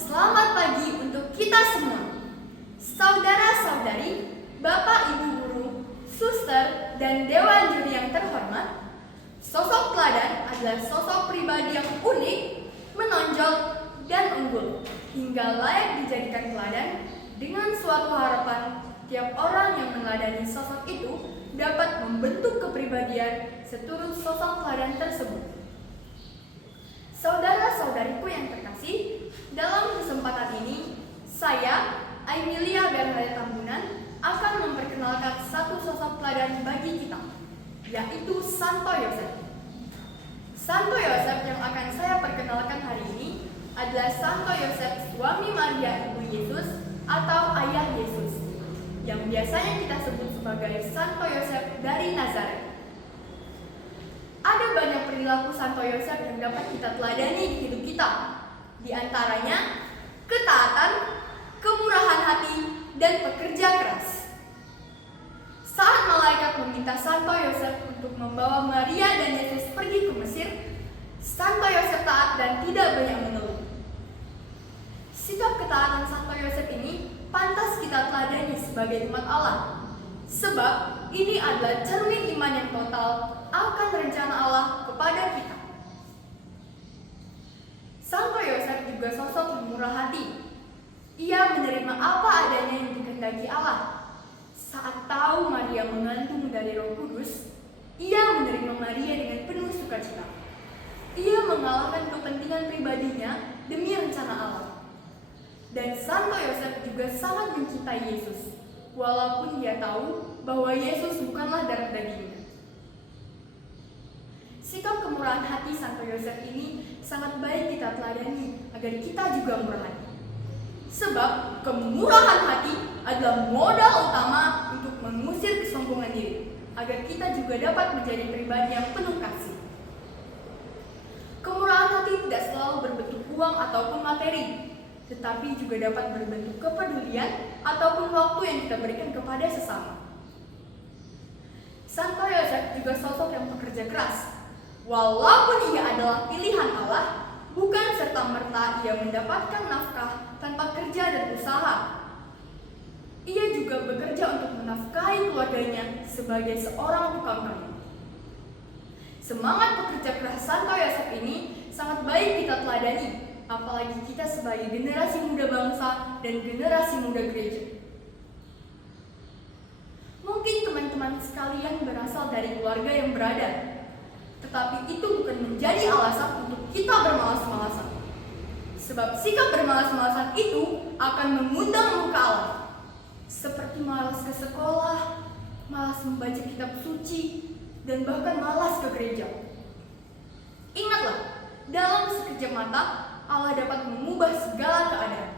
selamat pagi untuk kita semua. Saudara-saudari, Bapak Ibu guru, suster, dan dewan juri yang terhormat, sosok teladan adalah sosok pribadi yang unik, menonjol, dan unggul, hingga layak dijadikan teladan. Dengan suatu harapan, tiap orang yang meneladani sosok itu dapat membentuk kepribadian seturut sosok teladan tersebut. Saudara-saudariku yang terkasih, dalam kesempatan ini, saya, Aemilia Bernadette Tambunan, akan memperkenalkan satu sosok teladan bagi kita, yaitu Santo Yosef. Santo Yosef yang akan saya perkenalkan hari ini adalah Santo Yosef, suami Maria Ibu Yesus atau Ayah Yesus, yang biasanya kita sebut sebagai Santo Yosef dari Nazaret. Ada banyak perilaku Santo Yosef yang dapat kita teladani di hidup kita. Di antaranya, ketaatan, kemurahan hati, dan pekerja keras. Saat malaikat meminta Santo Yosef untuk membawa Maria dan Yesus pergi ke Mesir, Santo Yosef taat dan tidak banyak mengeluh. Sikap ketaatan Santo Yosef ini pantas kita teladani sebagai umat Allah, sebab ini adalah cermin iman yang total akan rencana Allah kepada kita. Santo Yosef juga sosok yang murah hati. Ia menerima apa adanya yang dikehendaki Allah. Saat tahu Maria mengandung dari Roh Kudus, ia menerima Maria dengan penuh sukacita. Ia mengalahkan kepentingan pribadinya demi rencana Allah. Dan Santo Yosef juga sangat mencintai Yesus, walaupun dia tahu bahwa Yesus bukanlah darah dagingnya. Sikap kemurahan hati Santo Yosef ini sangat baik kita teladani agar kita juga murah hati. Sebab kemurahan hati adalah modal utama untuk mengusir kesombongan diri, agar kita juga dapat menjadi pribadi yang penuh kasih. Kemurahan hati tidak selalu berbentuk uang ataupun materi, tetapi juga dapat berbentuk kepedulian ataupun waktu yang kita berikan kepada sesama. Santo Yosef juga sosok yang pekerja keras. Walaupun ia adalah pilihan Allah, bukan serta-merta ia mendapatkan nafkah tanpa kerja dan usaha. Ia juga bekerja untuk menafkahi keluarganya sebagai seorang tukang kayu. Semangat pekerja keras Santo Yosef ini sangat baik kita teladani, apalagi kita sebagai generasi muda bangsa dan generasi muda gereja. Mungkin teman-teman sekalian berasal dari keluarga yang berada, tetapi itu bukan menjadi alasan untuk kita bermalas-malasan. Sebab sikap bermalas-malasan itu akan mengundang murka Allah. Seperti malas ke sekolah, malas membaca kitab suci, dan bahkan malas ke gereja. Ingatlah, dalam sekejap mata Allah dapat mengubah segala keadaan.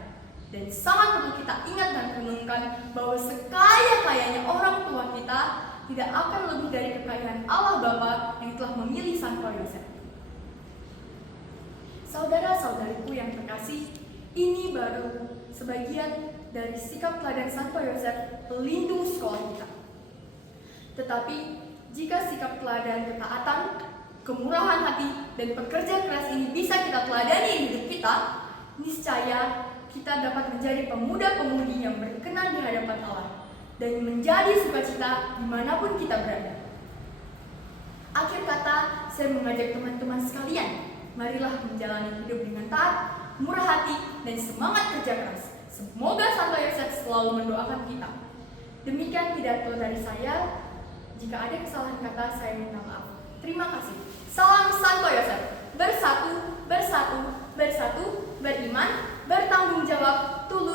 Dan sangat perlu kita ingat dan renungkan bahwa sekaya-kayanya orang tua kita tidak akan lebih dari kekayaan Allah Bapa yang telah memilih Santo Yosef. Saudara-saudariku yang terkasih, ini baru sebagian dari sikap teladan Santo Yosef pelindung sekolah kita. Tetapi jika sikap teladan ketaatan, kemurahan hati, dan pekerja keras ini bisa kita teladani di hidup kita, niscaya kita dapat menjadi pemuda-pemudi yang berkenan di hadapan Allah dan menjadi sukacita dimanapun kita berada. Akhir kata, saya mengajak teman-teman sekalian, marilah menjalani hidup dengan taat, murah hati, dan semangat kerja keras. Semoga Santo Yosef selalu mendoakan kita. Demikian pidato dari saya. Jika ada kesalahan kata, saya minta maaf. Terima kasih. Salam Santo Yosef. Bersatu, bersatu, bersatu, beriman, bertanggung jawab, tulus.